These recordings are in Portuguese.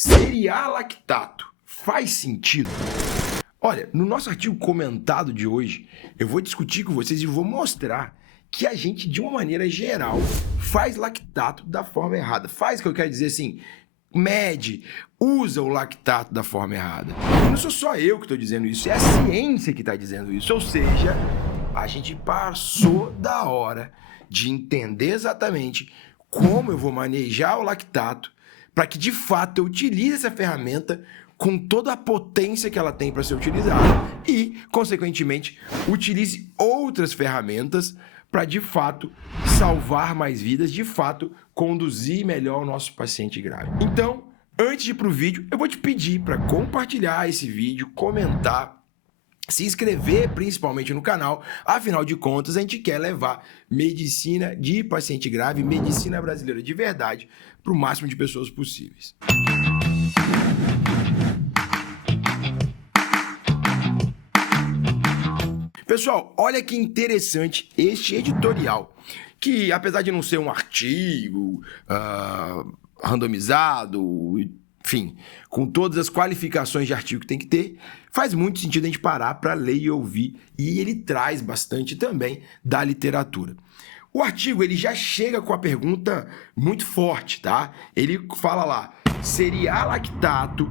Seriar lactato faz sentido? Olha, no nosso artigo comentado de hoje, eu vou discutir com vocês e vou mostrar que a gente, de uma maneira geral, faz lactato da forma errada. Faz o que eu quero dizer assim, mede, usa o lactato da forma errada. E não sou só eu que estou dizendo isso, é a ciência que está dizendo isso. Ou seja, a gente passou da hora de entender exatamente como eu vou manejar o lactato para que, de fato, eu utilize essa ferramenta com toda a potência que ela tem para ser utilizada e, consequentemente, utilize outras ferramentas para, de fato, salvar mais vidas, de fato, conduzir melhor o nosso paciente grave. Então, antes de ir para o vídeo, eu vou te pedir para compartilhar esse vídeo, comentar, se inscrever principalmente no canal. Afinal de contas, a gente quer levar medicina de paciente grave, medicina brasileira de verdade, para o máximo de pessoas possíveis. Pessoal, olha que interessante este editorial, que apesar de não ser um artigo randomizado, enfim, com todas as qualificações de artigo que tem que ter, faz muito sentido a gente parar para ler e ouvir, e ele traz bastante também da literatura. O artigo ele já chega com a pergunta muito forte, tá? Ele fala lá, seriar lactato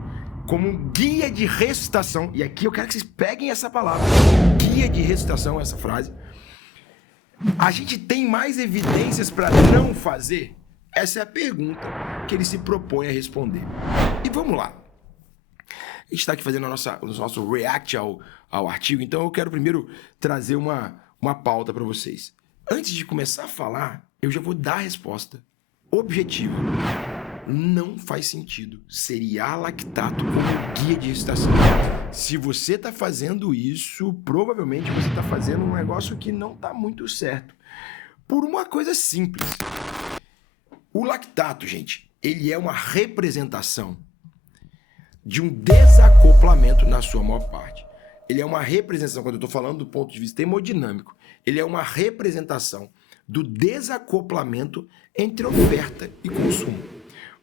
como guia de ressuscitação, e aqui eu quero que vocês peguem essa palavra, guia de ressuscitação, essa frase. A gente tem mais evidências para não fazer? Essa é a pergunta que ele se propõe a responder. E vamos lá. A gente está aqui fazendo o nosso react ao artigo, então eu quero primeiro trazer uma pauta para vocês. Antes de começar a falar, eu já vou dar a resposta objetiva. Não faz sentido seriar lactato como guia de ressuscitação. Se você está fazendo isso, provavelmente você está fazendo um negócio que não está muito certo. Por uma coisa simples. O lactato, gente, ele é uma representação de um desacoplamento na sua maior parte. Ele é uma representação, quando eu estou falando do ponto de vista hemodinâmico, ele é uma representação do desacoplamento entre oferta e consumo.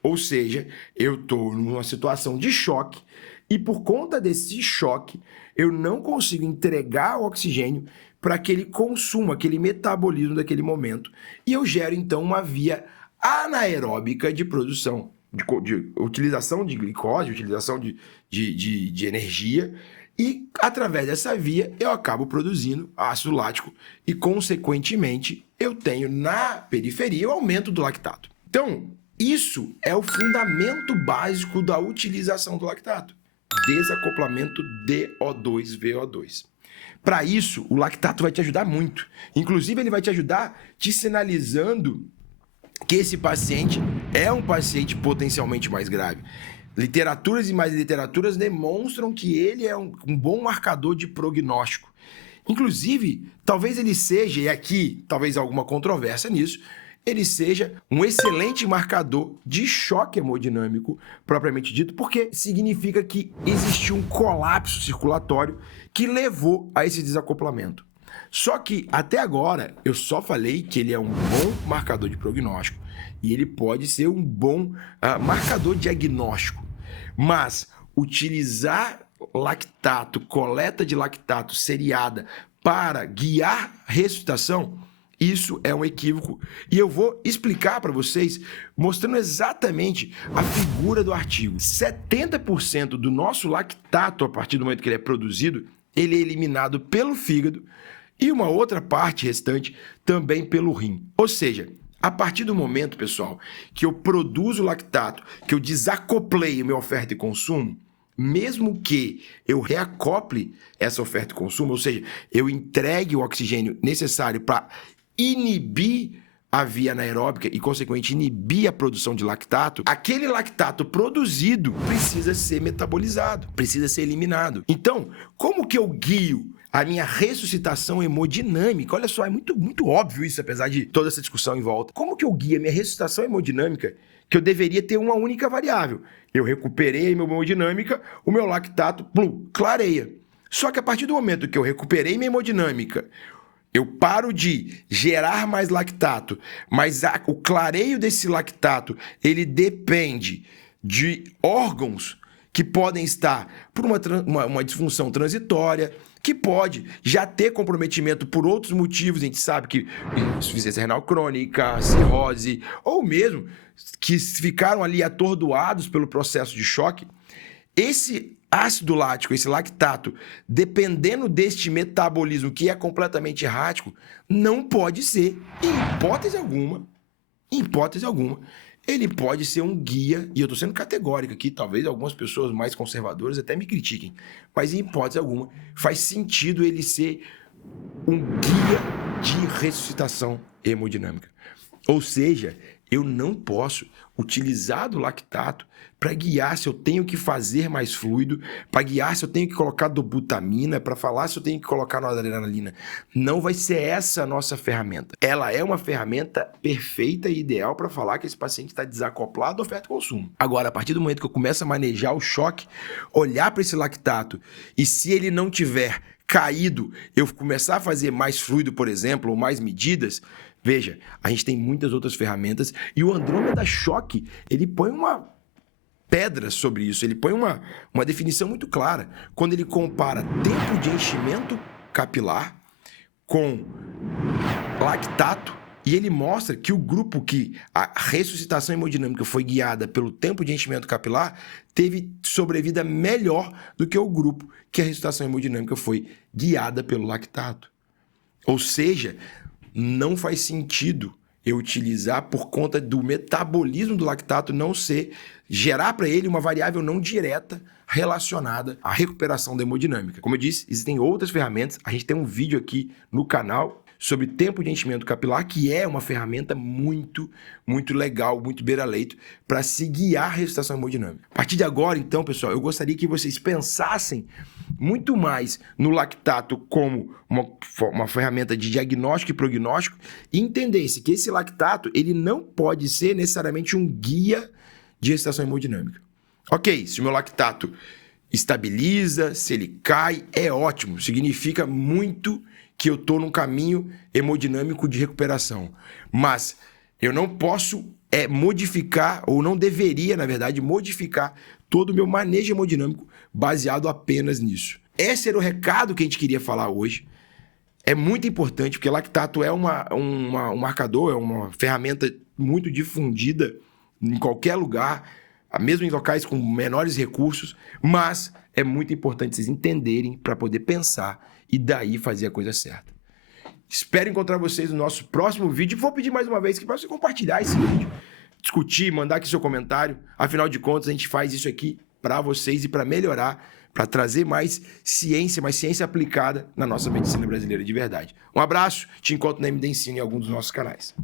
Ou seja, eu estou numa situação de choque e por conta desse choque, eu não consigo entregar o oxigênio para aquele consumo, aquele metabolismo daquele momento. E eu gero, então, uma via anaeróbica de produção, de utilização de glicose, utilização de energia, e através dessa via eu acabo produzindo ácido lático e, consequentemente, eu tenho na periferia o aumento do lactato. Então, isso é o fundamento básico da utilização do lactato. Desacoplamento DO2-VO2. Para isso, o lactato vai te ajudar muito. Inclusive, ele vai te ajudar te sinalizando que esse paciente é um paciente potencialmente mais grave. Literaturas e mais literaturas demonstram que ele é um bom marcador de prognóstico. Inclusive, talvez ele seja, e aqui talvez alguma controvérsia nisso, ele seja um excelente marcador de choque hemodinâmico, propriamente dito, porque significa que existiu um colapso circulatório que levou a esse desacoplamento. Só que, até agora, eu só falei que ele é um bom marcador de prognóstico e ele pode ser um bom marcador diagnóstico. Mas utilizar lactato, coleta de lactato seriada para guiar ressuscitação, isso é um equívoco e eu vou explicar para vocês mostrando exatamente a figura do artigo. 70% do nosso lactato, a partir do momento que ele é produzido, ele é eliminado pelo fígado e uma outra parte restante também pelo rim. Ou seja, a partir do momento, pessoal, que eu produzo lactato, que eu desacoplei a minha oferta e consumo, mesmo que eu reacople essa oferta e consumo, ou seja, eu entregue o oxigênio necessário para inibir a via anaeróbica e, consequentemente, inibir a produção de lactato, aquele lactato produzido precisa ser metabolizado, precisa ser eliminado. Então, como que eu guio a minha ressuscitação hemodinâmica? Olha só, é muito óbvio isso, apesar de toda essa discussão em volta. Como que eu guio a minha ressuscitação hemodinâmica, que eu deveria ter uma única variável? Eu recuperei a minha hemodinâmica, o meu lactato, clareia. Só que a partir do momento que eu recuperei minha hemodinâmica, eu paro de gerar mais lactato, mas o clareio desse lactato, ele depende de órgãos que podem estar por uma disfunção transitória, que pode já ter comprometimento por outros motivos, a gente sabe que insuficiência renal crônica, cirrose, ou mesmo que ficaram ali atordoados pelo processo de choque. Esse ácido lático, esse lactato, dependendo deste metabolismo que é completamente errático, não pode ser, em hipótese alguma, ele pode ser um guia, e eu estou sendo categórico aqui, talvez algumas pessoas mais conservadoras até me critiquem, mas em hipótese alguma faz sentido ele ser um guia de ressuscitação hemodinâmica. Ou seja, eu não posso utilizar do lactato para guiar se eu tenho que fazer mais fluido, para guiar se eu tenho que colocar dobutamina, para falar se eu tenho que colocar noradrenalina. Não vai ser essa a nossa ferramenta. Ela é uma ferramenta perfeita e ideal para falar que esse paciente está desacoplado do oferta-consumo. Agora, a partir do momento que eu começo a manejar o choque, olhar para esse lactato e se ele não tiver caído, eu começar a fazer mais fluido, por exemplo, ou mais medidas, veja, a gente tem muitas outras ferramentas e o Andrômeda Choque, ele põe uma pedra sobre isso, ele põe uma definição muito clara. Quando ele compara tempo de enchimento capilar com lactato, e ele mostra que o grupo que a ressuscitação hemodinâmica foi guiada pelo tempo de enchimento capilar teve sobrevida melhor do que o grupo que a ressuscitação hemodinâmica foi guiada pelo lactato. Ou seja, não faz sentido eu utilizar por conta do metabolismo do lactato não gerar para ele uma variável não direta relacionada à recuperação da hemodinâmica. Como eu disse, existem outras ferramentas. A gente tem um vídeo aqui no canal sobre tempo de enchimento capilar, que é uma ferramenta muito, muito legal, muito beira-leito, para se guiar a ressuscitação hemodinâmica. A partir de agora, então, pessoal, eu gostaria que vocês pensassem muito mais no lactato como uma ferramenta de diagnóstico e prognóstico e entendesse que esse lactato ele não pode ser necessariamente um guia de ressuscitação hemodinâmica. Ok, se o meu lactato estabiliza, se ele cai, é ótimo, significa muito que eu estou num caminho hemodinâmico de recuperação. Mas eu não posso modificar, ou não deveria, na verdade, modificar todo o meu manejo hemodinâmico baseado apenas nisso. Esse era o recado que a gente queria falar hoje. É muito importante, porque lactato é um marcador, é uma ferramenta muito difundida em qualquer lugar, mesmo em locais com menores recursos, mas é muito importante vocês entenderem para poder pensar e daí fazer a coisa certa. Espero encontrar vocês no nosso próximo vídeo. Vou pedir mais uma vez que para você compartilhar esse vídeo, discutir, mandar aqui seu comentário. Afinal de contas, a gente faz isso aqui para vocês e para melhorar, para trazer mais ciência aplicada na nossa medicina brasileira de verdade. Um abraço, te encontro na MD Ensino em algum dos nossos canais.